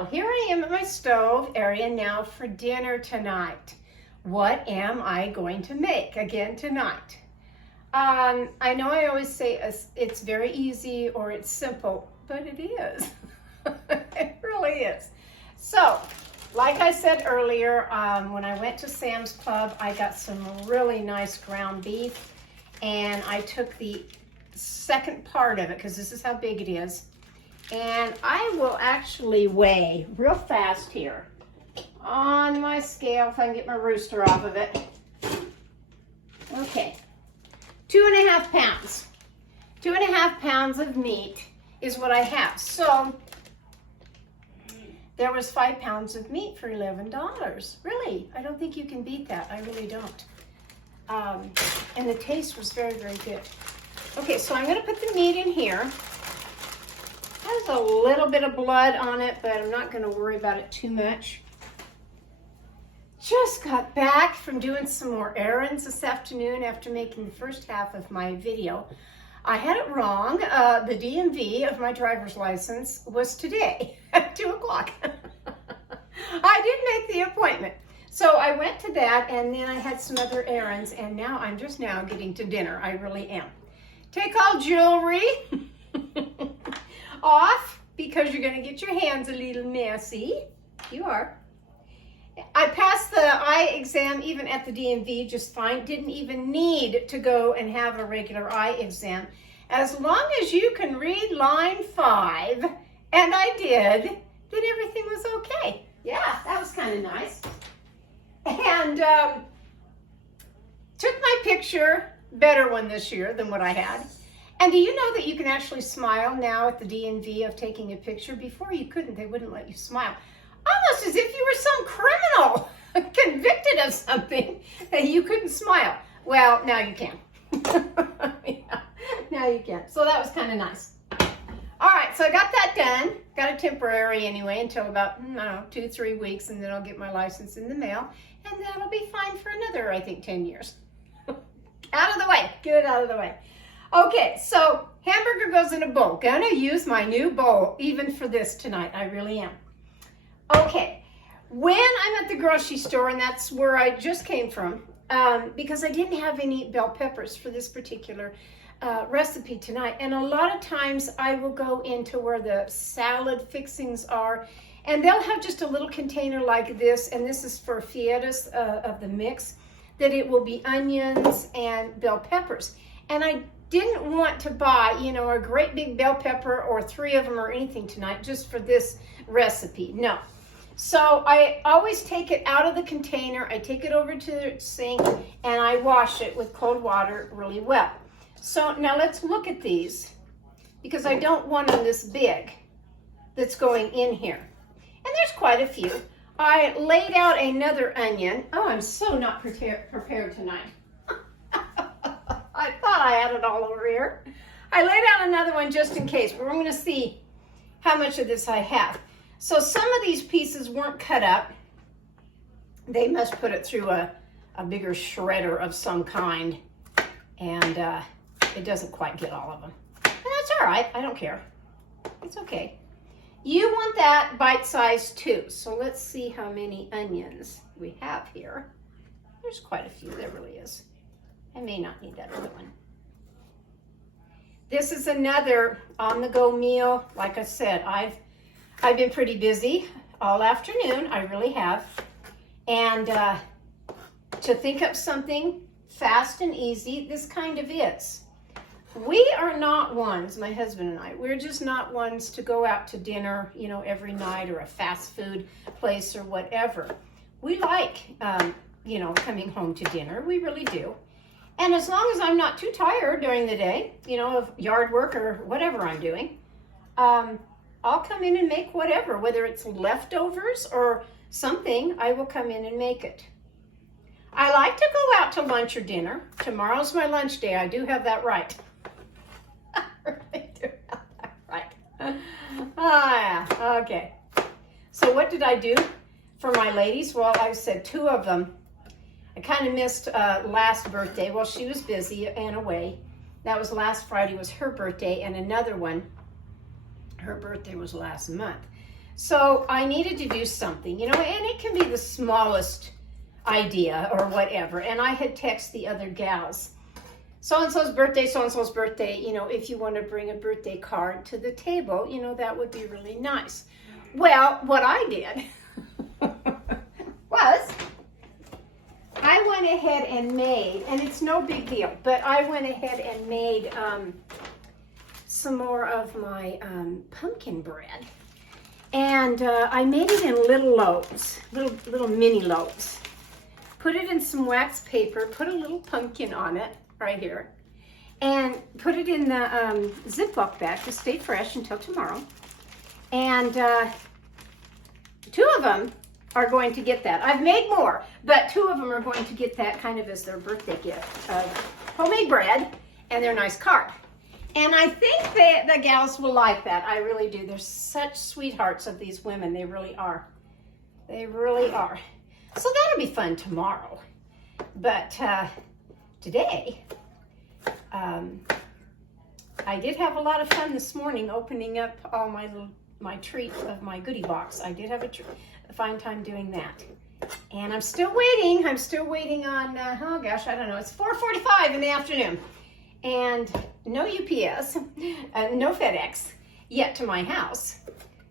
So here I am at my stove area now for dinner tonight. What am I going to make again tonight? I know I always say it's very easy or it's simple, but it is. It really is. So, like I said earlier, when I went to Sam's Club, I got some really nice ground beef, and I took the second part of it, because this is how big it is, and I will actually weigh real fast here on my scale, if I can get my rooster off of it. Okay, 2.5 pounds. 2.5 pounds of meat is what I have. So there was 5 pounds of meat for $11. Really, I don't think you can beat that. I really don't. And the taste was very, very good. Okay, so I'm gonna put the meat in here. Has a little bit of blood on it, but I'm not gonna worry about it too much. Just got back from doing some more errands this afternoon after making the first half of my video. I had it wrong. The DMV of my driver's license was today at 2 o'clock. I did make the appointment. So I went to that, and then I had some other errands, and now I'm just now getting to dinner. I really am. Take all jewelry off, because you're going to get your hands a little messy. You are. I passed the eye exam even at the DMV just fine. Didn't even need to go and have a regular eye exam. As long as you can read line 5, and I did, then everything was okay. Yeah, that was kind of nice. And took my picture, better one this year than what I had. And do you know that you can actually smile now at the DMV of taking a picture? Before you couldn't, they wouldn't let you smile. Almost as if you were some criminal convicted of something that you couldn't smile. Well, now you can. Yeah, now you can. So that was kind of nice. All right, so I got that done. Got it temporary anyway until about, I don't know, 2-3 weeks, and then I'll get my license in the mail, and that'll be fine for another, I think, 10 years. Out of the way. Get it out of the way. Okay, so hamburger goes in a bowl. Gonna use my new bowl even for this tonight. I really am. Okay, when I'm at the grocery store, and that's where I just came from, because I didn't have any bell peppers for this particular recipe tonight, and a lot of times I will go into where the salad fixings are, and they'll have just a little container like this, and this is for fietas of the mix, that it will be onions and bell peppers. And I didn't want to buy, you know, a great big bell pepper or 3 of them or anything tonight just for this recipe. No. So I always take it out of the container, I take it over to the sink, and I wash it with cold water really well. So now let's look at these, because I don't want them this big that's going in here. And there's quite a few. I laid out another onion. Oh, I'm so not prepared tonight. I thought I had it all over here. I laid out another one just in case, but we're going to see how much of this I have. So some of these pieces weren't cut up. They must put it through a bigger shredder of some kind, and it doesn't quite get all of them. And that's all right. I don't care. It's okay. You want that bite-sized too. So let's see how many onions we have here. There's quite a few. There really is. I may not need that other one. This is another on-the-go meal. Like I said, I've been pretty busy all afternoon. I really have. And to think up something fast and easy, this kind of is. We are not ones, my husband and I, we're just not ones to go out to dinner, you know, every night, or a fast food place or whatever. We like, you know, coming home to dinner. We really do. And as long as I'm not too tired during the day, you know, of yard work or whatever I'm doing, I'll come in and make whatever, whether it's leftovers or something, I will come in and make it. I like to go out to lunch or dinner. Tomorrow's my lunch day. I do have that right. I really do have that right. Yeah, okay. So what did I do for my ladies? Well, I said 2 of them. I kind of missed last birthday. Well, she was busy and away. That was last Friday was her birthday, and another one, her birthday was last month. So I needed to do something, you know, and it can be the smallest idea or whatever. And I had texted the other gals, so-and-so's birthday, you know, if you want to bring a birthday card to the table, you know, that would be really nice. Well, what I did was I went ahead and made, and it's no big deal, but I went ahead and made some more of my pumpkin bread. And I made it in little loaves, little mini loaves. Put it in some wax paper, put a little pumpkin on it, right here, and put it in the Ziploc bag to stay fresh until tomorrow. And 2 of them are going to get that. I've made more, but 2 of them are going to get that kind of as their birthday gift of homemade bread and their nice card. And I think that the gals will like that. I really do. They're such sweethearts of these women. They really are. They really are. So that'll be fun tomorrow. But today, I did have a lot of fun this morning opening up all my treats of my goodie box. I did have a fine time doing that. And I'm still waiting. I'm still waiting on, oh gosh, I don't know. It's 4:45 in the afternoon. And no UPS, no FedEx yet to my house.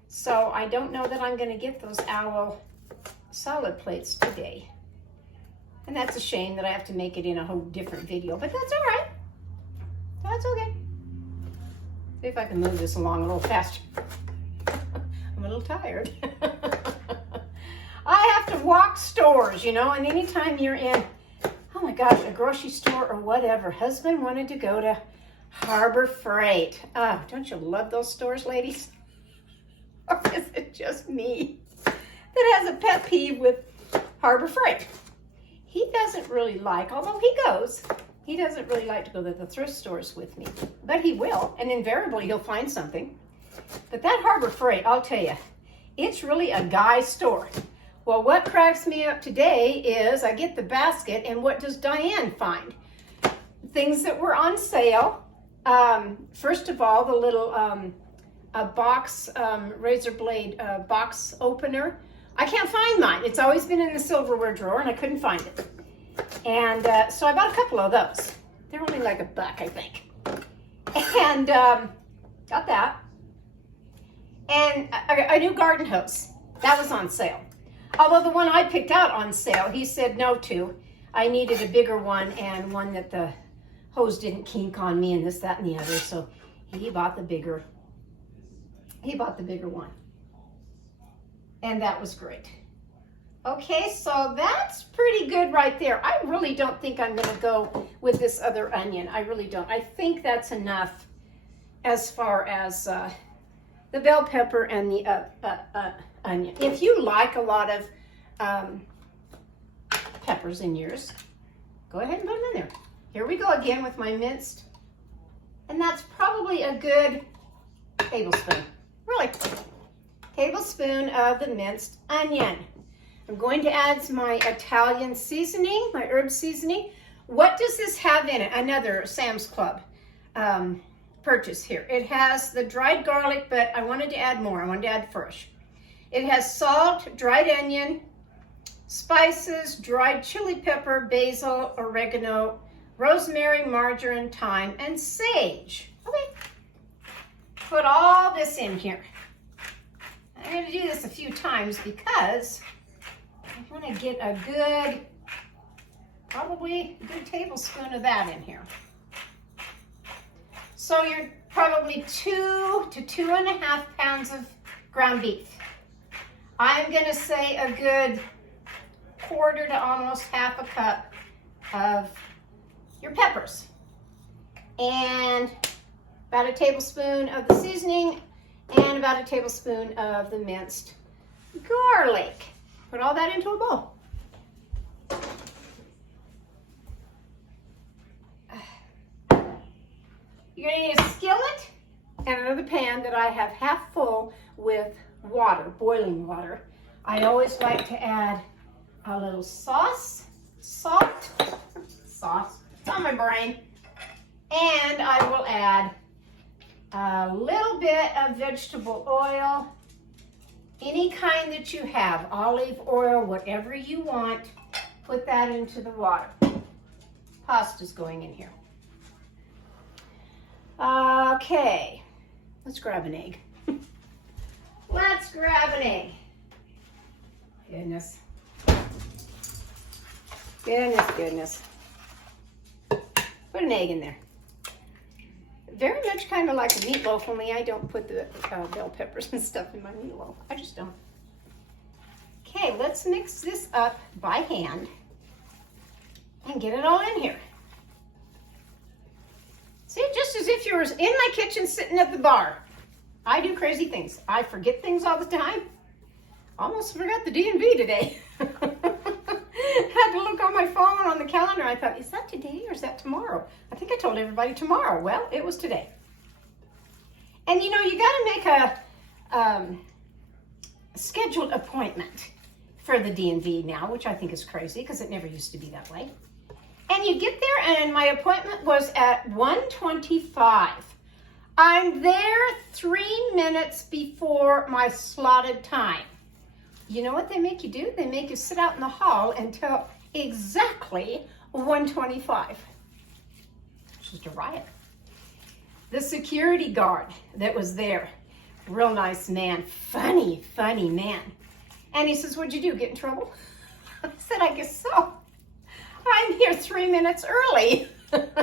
So I don't know that I'm going to get those owl salad plates today. And that's a shame that I have to make it in a whole different video, but that's all right. That's okay. See if I can move this along a little faster. I'm a little tired. I have to walk stores, you know, and anytime you're in, oh my gosh, a grocery store or whatever. Husband wanted to go to Harbor Freight. Don't you love those stores, ladies? Or is it just me that has a pet peeve with Harbor Freight? He doesn't really like, although he goes, he doesn't really like to go to the thrift stores with me. But he will, and invariably he'll find something. But that Harbor Freight, I'll tell you, it's really a guy store. Well, what cracks me up today is I get the basket, and what does Diane find? Things that were on sale. First of all, the little a box, razor blade box opener. I can't find mine. It's always been in the silverware drawer, and I couldn't find it. And so I bought a couple of those. They're only like $1, I think. And got that. And a new garden hose. That was on sale. Although the one I picked out on sale, he said no to. I needed a bigger one and one that the hose didn't kink on me and this, that, and the other. So he bought the bigger. He bought the bigger one. And that was great. Okay, so that's pretty good right there. I really don't think I'm going to go with this other onion. I really don't. I think that's enough as far as the bell pepper and the onion. If you like a lot of peppers in yours, go ahead and put them in there. Here we go again with my minced. And that's probably a good tablespoon. Really. Tablespoon of the minced onion. I'm going to add my Italian seasoning, my herb seasoning. What does this have in it? Another Sam's Club purchase here. It has the dried garlic, but I wanted to add more. I wanted to add fresh. It has salt, dried onion, spices, dried chili pepper, basil, oregano, rosemary, marjoram, thyme, and sage. Okay. Put all this in here. I'm going to do this a few times because I want to get a good, probably a good tablespoon of that in here. So you're probably 2 to 2.5 pounds of ground beef. I'm going to say a good 1/4 to almost 1/2 cup of your peppers. And about a tablespoon of the seasoning and about a tablespoon of the minced garlic. Put all that into a bowl. You're going to need a skillet and another pan that I have half full with water, boiling water. I always like to add a little sauce, salt, sauce, it's on my brain, and I will add a little bit of vegetable oil any kind that you have, olive oil, whatever you want, put that into the water. Pasta's going in here. Okay, let's grab an egg. Let's grab an egg. Goodness. Goodness. Put an egg in there. Very much kind of like a meatloaf, only I don't put the bell peppers and stuff in my meatloaf. I just don't. Okay, let's mix this up by hand and get it all in here. See, just as if you were in my kitchen sitting at the bar. I do crazy things. I forget things all the time. Almost forgot the D&V today. Had to look on my phone on the calendar. I thought, is that today or is that tomorrow? I think I told everybody tomorrow. Well, it was today. And you know, you got to make a scheduled appointment for the D&V now, which I think is crazy because it never used to be that way. And you get there, and my appointment was at 1:25. I'm there 3 minutes before my slotted time. You know what they make you do? They make you sit out in the hall until exactly 1:25. It's just a riot. The security guard that was there, real nice man, funny man. And he says, what'd you do, get in trouble? I said, I guess so. I'm here 3 minutes early. How does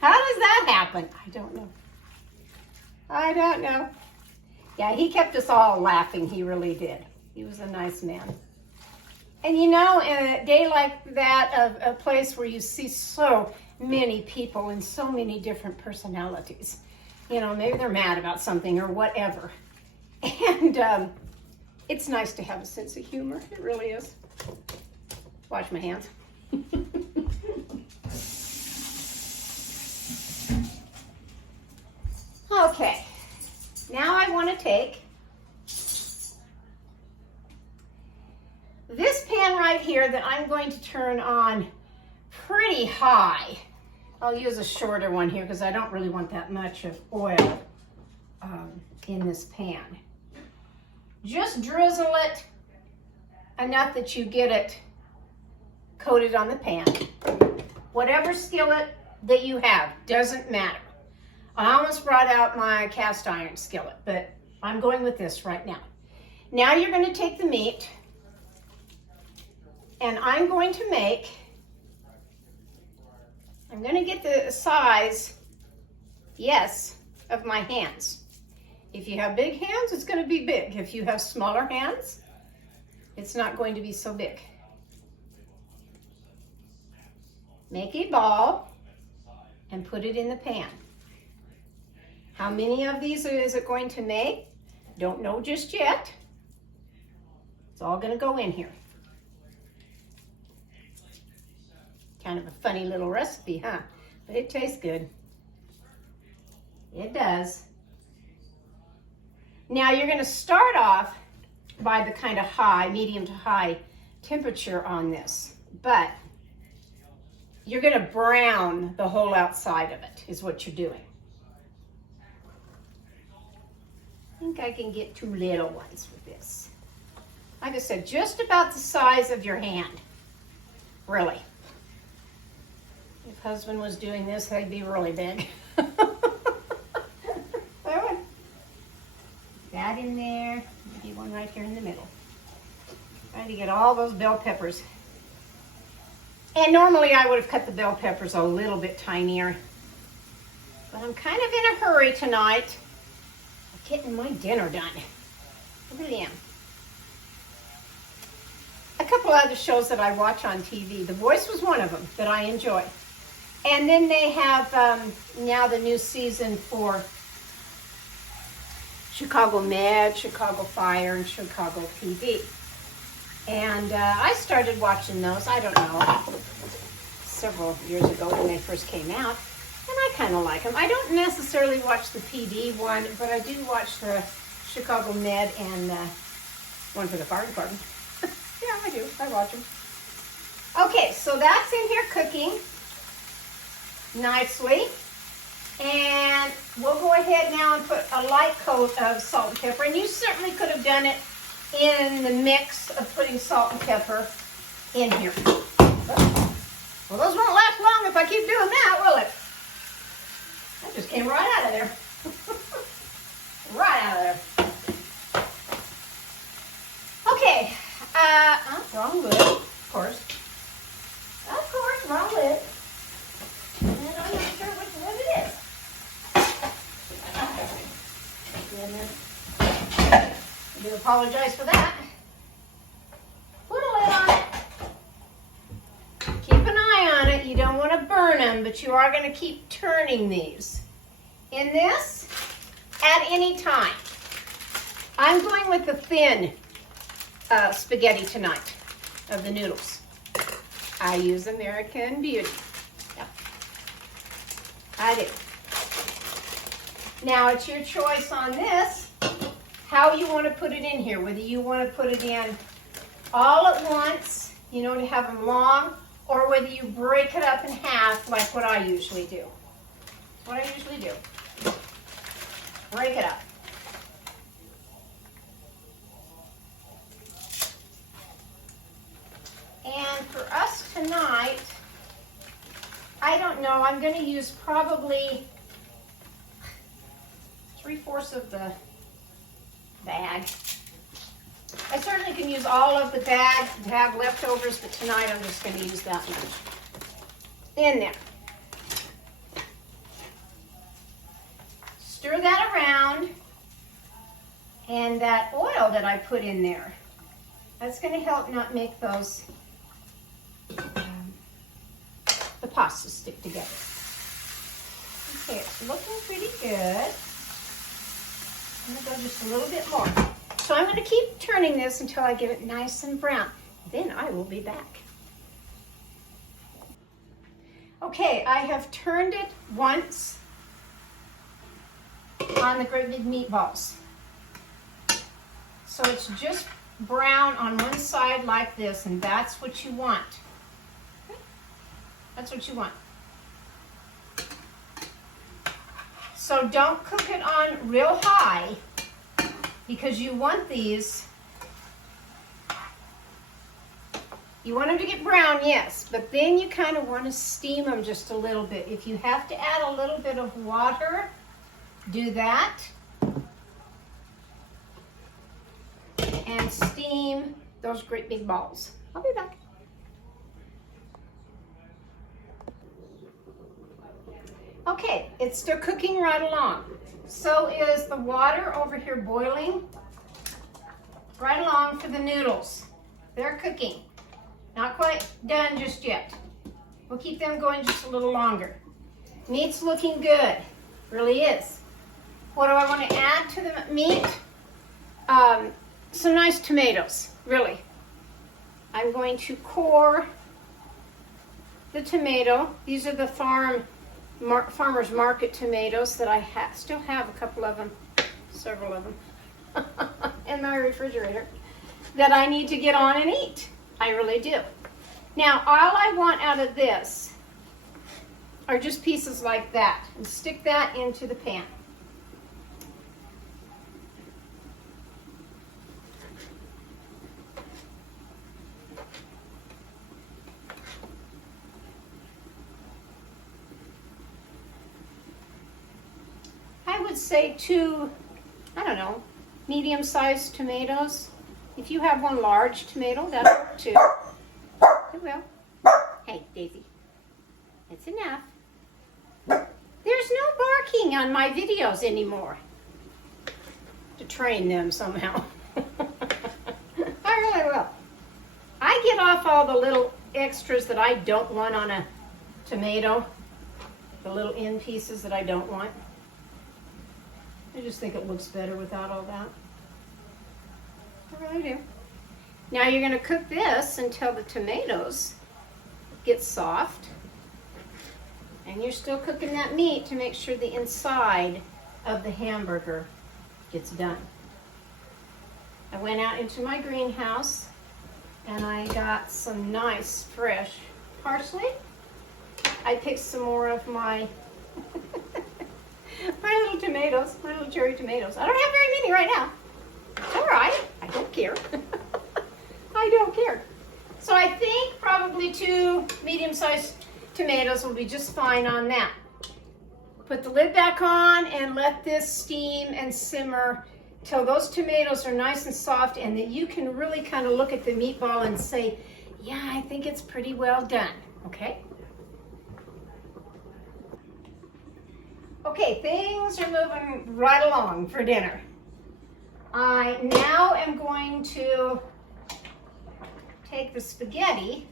that happen? I don't know. Yeah, he kept us all laughing. He really did. He was a nice man. And you know, in a day like that, a place where you see so many people and so many different personalities, you know, maybe they're mad about something or whatever. And it's nice to have a sense of humor. It really is. Wash my hands. Okay, now I want to take this pan right here that I'm going to turn on pretty high. I'll use a shorter one here because I don't really want that much of oil in this pan. Just drizzle it enough that you get it coated on the pan. Whatever skillet that you have, doesn't matter. I almost brought out my cast iron skillet, but I'm going with this right now. Now you're going to take the meat, and I'm going to get the size, yes, of my hands. If you have big hands, it's going to be big. If you have smaller hands, it's not going to be so big. Make a ball and put it in the pan. How many of these is it going to make? Don't know just yet. It's all going to go in here. Kind of a funny little recipe, huh? But it tastes good. It does. Now you're going to start off by the kind of high, medium to high temperature on this, but you're going to brown the whole outside of it, is what you're doing. I think I can get 2 little ones with this. Like I said, just about the size of your hand, really. If husband was doing this, they'd be really big. That in there, maybe one right here in the middle. Trying to get all those bell peppers. And normally I would have cut the bell peppers a little bit tinier. But I'm kind of in a hurry tonight. I'm getting my dinner done. I really am. A couple other shows that I watch on TV. The Voice was one of them that I enjoy. And then they have now the new season for Chicago Med, Chicago Fire, and Chicago PD. And I started watching those, I don't know, several years ago when they first came out. And I kind of like them. I don't necessarily watch the PD one, but I do watch the Chicago Med and one for the fire department. Yeah, I do. I watch them. Okay, so that's in here cooking nicely. And we'll go ahead now and put a light coat of salt and pepper. And you certainly could have done it in the mix of putting salt and pepper in here. Well, those won't last long if I keep doing that, will it? That just came right out of there. Right out of there. Okay. Wrong lid, of course. Of course, wrong lid. And I'm not sure which one it is. Goodness. I do apologize for that. Put a lid on it. Keep an eye on it. You don't want to burn them, but you are going to keep turning these. In this, at any time. I'm going with the thin spaghetti tonight of the noodles. I use American Beauty. Yep. I do. Now it's your choice on this, how you want to put it in here, whether you want to put it in all at once, you know, to have them long, or whether you break it up in half like what I usually do. What I usually do. Break it up. And for us tonight, I don't know, I'm going to use probably 3/4 of the bag. I certainly can use all of the bag to have leftovers, but tonight I'm just going to use that much. In there. Stir that around, and that oil that I put in there, that's going to help not make those, the pasta stick together. Okay, it's looking pretty good. I'm going to go just a little bit more. So I'm going to keep turning this until I get it nice and brown. Then I will be back. Okay, I have turned it once on the great big meatballs. So it's just brown on one side like this, and that's what you want. That's what you want. So don't cook it on real high, because you want these, you want them to get brown, yes, but then you kind of want to steam them just a little bit. If you have to add a little bit of water, do that. And steam those great big balls. I'll be back. Okay, it's still cooking right along. So is the water over here boiling right along for the noodles. They're cooking. Not quite done just yet. We'll keep them going just a little longer. Meat's looking good. Really is. What do I want to add to the meat? Some nice tomatoes, really. I'm going to core the tomato. These are the farmer's market tomatoes that I still have a couple of them, several of them, in my refrigerator that I need to get on and eat. I really do. Now, all I want out of this are just pieces like that, and stick that into the pan. I would say 2, I don't know, medium-sized tomatoes. If you have one large tomato, that'll work too. It will. Hey, Daisy, it's enough. There's no barking on my videos anymore. To train them somehow. I really will. I get off all the little extras that I don't want on a tomato. The little end pieces that I don't want. I just think it looks better without all that. I really do. Now you're going to cook this until the tomatoes get soft. And you're still cooking that meat to make sure the inside of the hamburger gets done. I went out into my greenhouse and I got some nice fresh parsley. I picked some more of my tomatoes, my little cherry tomatoes. I don't have very many right now. It's all right. I don't care. I don't care. So I think probably 2 medium-sized tomatoes will be just fine on that. Put the lid back on and let this steam and simmer till those tomatoes are nice and soft, and that you can really kind of look at the meatball and say, yeah, I think it's pretty well done, okay? Okay, things are moving right along for dinner. I now am going to take the spaghetti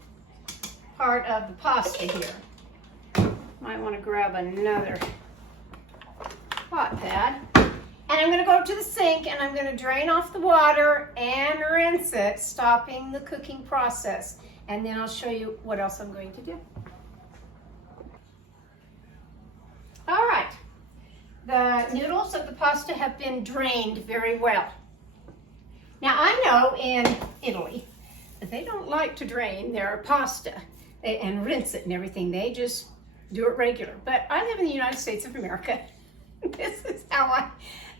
part of the pasta here. Might want to grab another hot pad. And I'm going to go to the sink and I'm going to drain off the water and rinse it, stopping the cooking process. And then I'll show you what else I'm going to do. All right. The noodles of the pasta have been drained very well. Now I know in Italy that they don't like to drain their pasta and rinse it and everything. They just do it regular. But I live in the United States of America. This is how I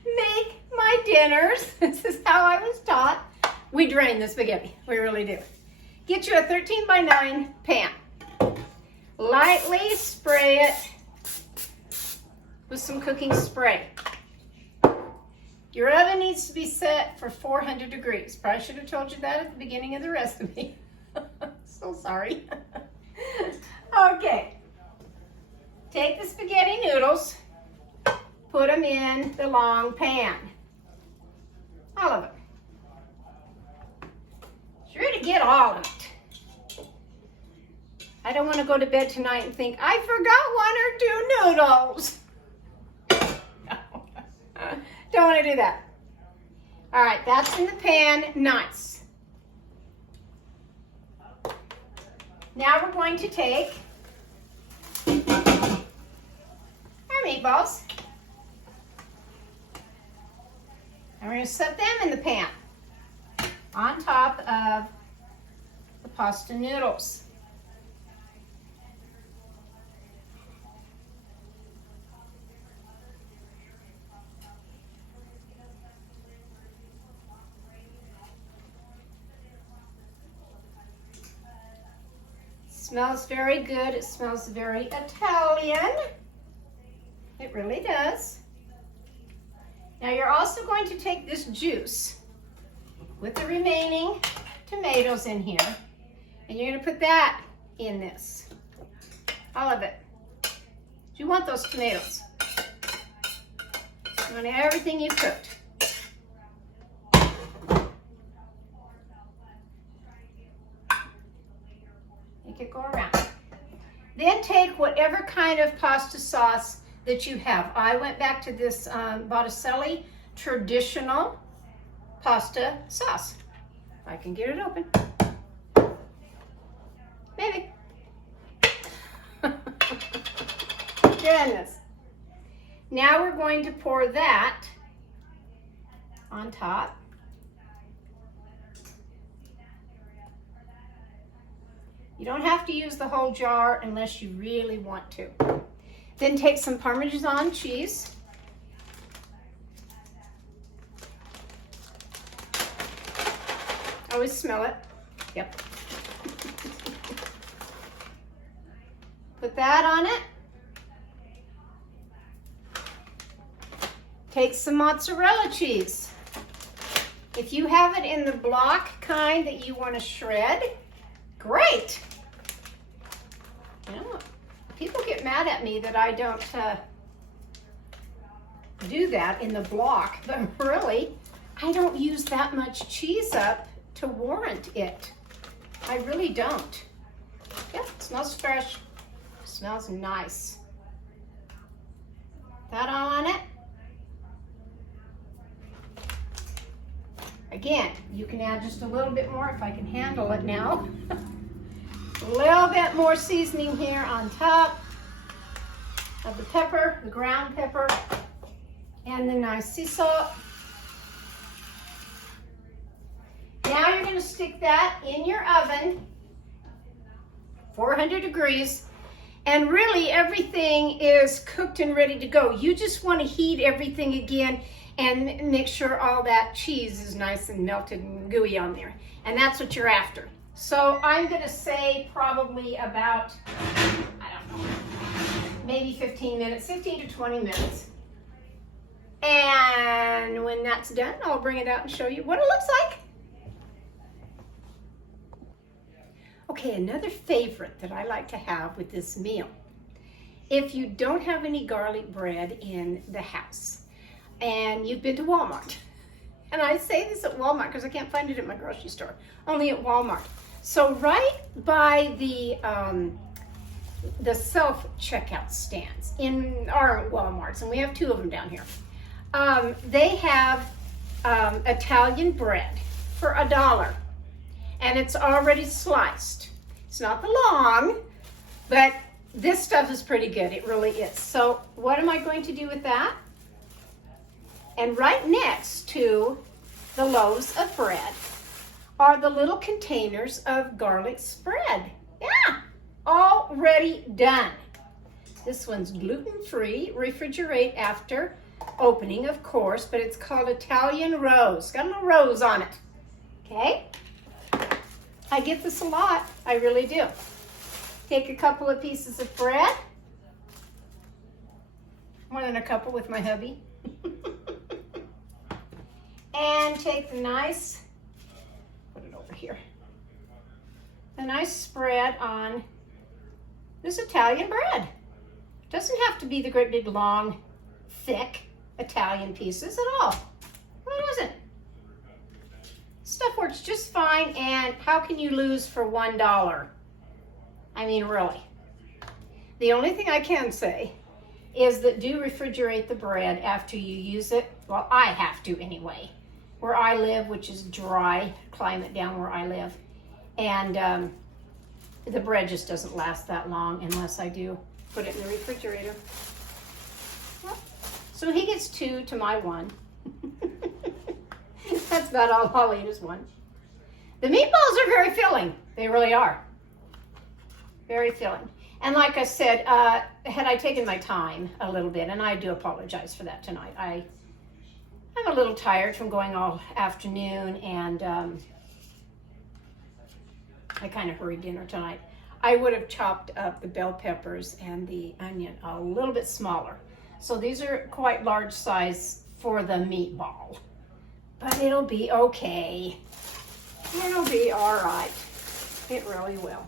make my dinners. This is how I was taught. We drain the spaghetti. We really do. Get you a 13x9 pan. Lightly spray it with some cooking spray. Your oven needs to be set for 400 degrees. Probably should have told you that at the beginning of the recipe. So sorry. Okay. Take the spaghetti noodles, put them in the long pan. All of them. Sure to get all of it. I don't want to go to bed tonight and think, I forgot 1 or 2 noodles. Don't want to do that. All right, that's in the pan, nice. Now we're going to take our meatballs. And we're going to set them in the pan on top of the pasta noodles. Smells very good. It smells very Italian. It really does. Now you're also going to take this juice with the remaining tomatoes in here, and you're going to put that in this. All of it. You want those tomatoes. You want everything you've cooked. Make it go around. Then take whatever kind of pasta sauce that you have. I went back to this Botticelli traditional pasta sauce. If I can get it open. Maybe. Goodness. Now we're going to pour that on top. You don't have to use the whole jar unless you really want to. Then take some Parmesan cheese. Always smell it. Yep. Put that on it. Take some mozzarella cheese. If you have it in the block kind that you want to shred, great. You know, people get mad at me that I don't do that in the block, but really, I don't use that much cheese up to warrant it. I really don't. Yep, it smells fresh. It smells nice. That all on it. Again, you can add just a little bit more if I can handle it now. A little bit more seasoning here on top of the pepper, the ground pepper, and the nice sea salt. Now you're going to stick that in your oven, 400 degrees, And really everything is cooked and ready to go. You just want to heat everything again and make sure all that cheese is nice and melted and gooey on there. And that's what you're after. So I'm going to say probably about, I don't know, maybe 15 minutes, 15 to 20 minutes. And when that's done, I'll bring it out and show you what it looks like. Okay, another favorite that I like to have with this meal. If you don't have any garlic bread in the house and you've been to Walmart, and I say this at Walmart because I can't find it at my grocery store, only at Walmart. So right by the self-checkout stands in our Walmarts, and we have 2 of them down here, they have Italian bread for $1. And it's already sliced. It's not the long, but this stuff is pretty good. It really is. So what am I going to do with that? And right next to the loaves of bread are the little containers of garlic spread. Yeah, already done. This one's gluten-free, refrigerate after opening, of course, but it's called Italian Rose. Got a little rose on it, okay? I get this a lot, I really do. Take a couple of pieces of bread, more than a couple with my hubby, and take the nice, put it over here, a nice spread on this Italian bread. Doesn't have to be the great big long, thick Italian pieces at all. It doesn't. Stuff works just fine, and how can you lose for $1? I mean, really. The only thing I can say is that do refrigerate the bread after you use it. Well, I have to anyway. Where I live, which is dry climate down where I live, and the bread just doesn't last that long unless I do put it in the refrigerator. Well, so he gets 2 to my 1. That's about all I'll eat is 1. The meatballs are very filling. They really are. Very filling. And like I said, had I taken my time a little bit, and I do apologize for that tonight. I'm a little tired from going all afternoon, and I kind of hurried dinner tonight. I would have chopped up the bell peppers and the onion a little bit smaller. So these are quite large size for the meatball. But it'll be okay. It'll be all right. It really will.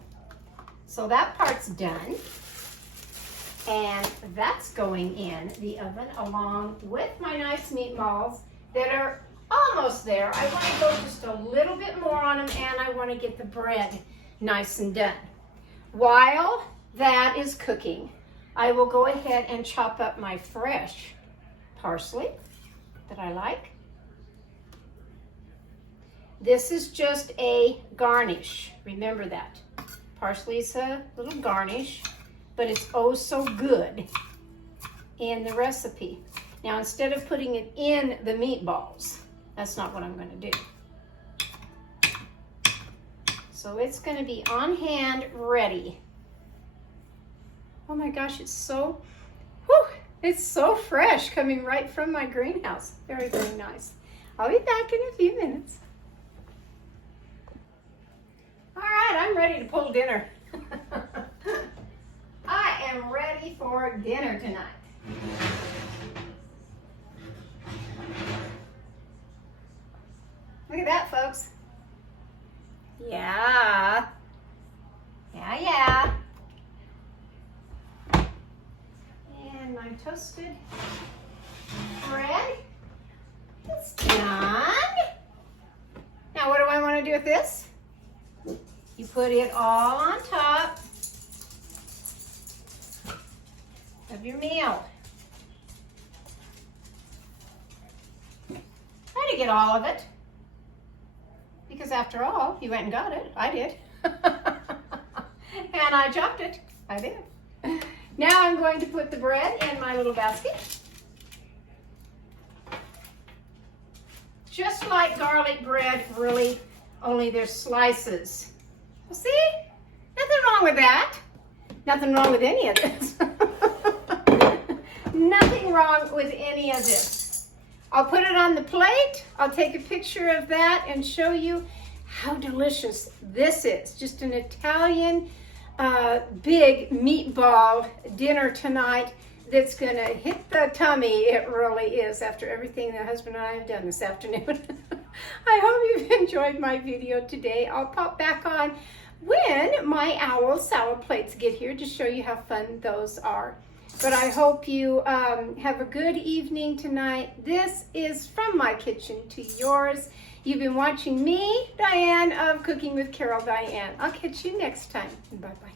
So that part's done. And that's going in the oven along with my nice meatballs that are almost there. I want to go just a little bit more on them, and I want to get the bread nice and done. While that is cooking, I will go ahead and chop up my fresh parsley that I like. This is just a garnish. Remember that. Parsley is a little garnish, but it's oh so good in the recipe. Now, instead of putting it in the meatballs, that's not what I'm going to do. So it's going to be on hand, ready. Oh my gosh, it's so, whew, it's so fresh, coming right from my greenhouse. Very, very nice. I'll be back in a few minutes. All right, I'm ready to pull dinner. I am ready for dinner tonight. Look at that, folks. Yeah. Yeah. And my toasted bread is done. Now, what do I want to do with this? You put it all on top of your meal. Try to get all of it, because after all, you went and got it. I did. And I chopped it. I did. Now I'm going to put the bread in my little basket. Just like garlic bread, really, only there's slices. Well, see? Nothing wrong with that. Nothing wrong with any of this. Nothing wrong with any of this. I'll put it on the plate. I'll take a picture of that and show you how delicious this is. Just an Italian big meatball dinner tonight that's going to hit the tummy. It really is, after everything the husband and I have done this afternoon. I hope you've enjoyed my video today. I'll pop back on when my owl salad plates get here to show you how fun those are. But I hope you have a good evening tonight. This is From My Kitchen to Yours. You've been watching me, Diane, of Cooking with Carol Diane. I'll catch you next time. Bye-bye.